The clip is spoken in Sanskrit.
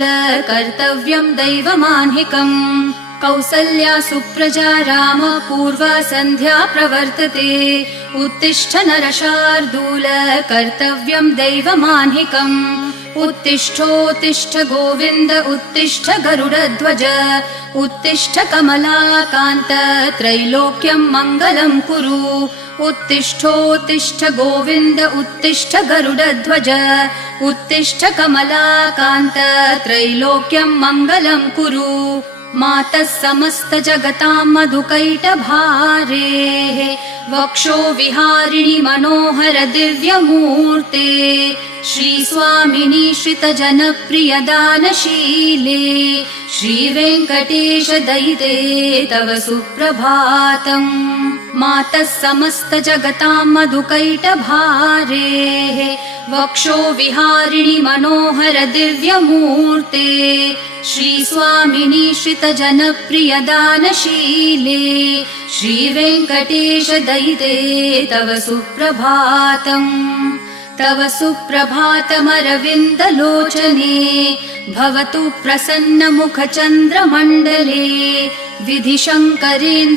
कर्तव्यं दैवमान्हिकम्। कौसल्या सुप्रजा राम पूर्वा सन्ध्या प्रवर्तते। उत्तिष्ठ नरशार्दूल कर्तव्यं दैवमान्हिकम्। उत्तिष्ठोत्तिष्ठ गोविन्द उत्तिष्ठ गरुडध्वज। उत्तिष्ठ कमलाकान्त त्रैलोक्यं मङ्गलं कुरु। उत्तिष्ठोत्तिष्ठ गोविन्द उत्तिष्ठ गरुडध्वज। उत्तिष्ठ कमलाकान्त त्रैलोक्यं मङ्गलं कुरु। मातः समस्त जगतां मधुकैटभारेः वक्षो विहारिणि मनोहर दिव्यमूर्ते। श्रीस्वामिनि श्रितजनप्रिय दानशीले श्रीवेङ्कटेश दयिते तव सुप्रभातम्। मातः समस्त जगतां मधुकैटभारेः वक्षो विहारिणि मनोहर दिव्यमूर्ते। श्रीस्वामिनि श्रितजनप्रिय दानशीले श्रीवेङ्कटेश दयिते तव सुप्रभातम्। तव सुप्रभातमरविन्दलोचने भवतु प्रसन्न मुख चन्द्रमण्डले। विधिशङ्करेन्द्र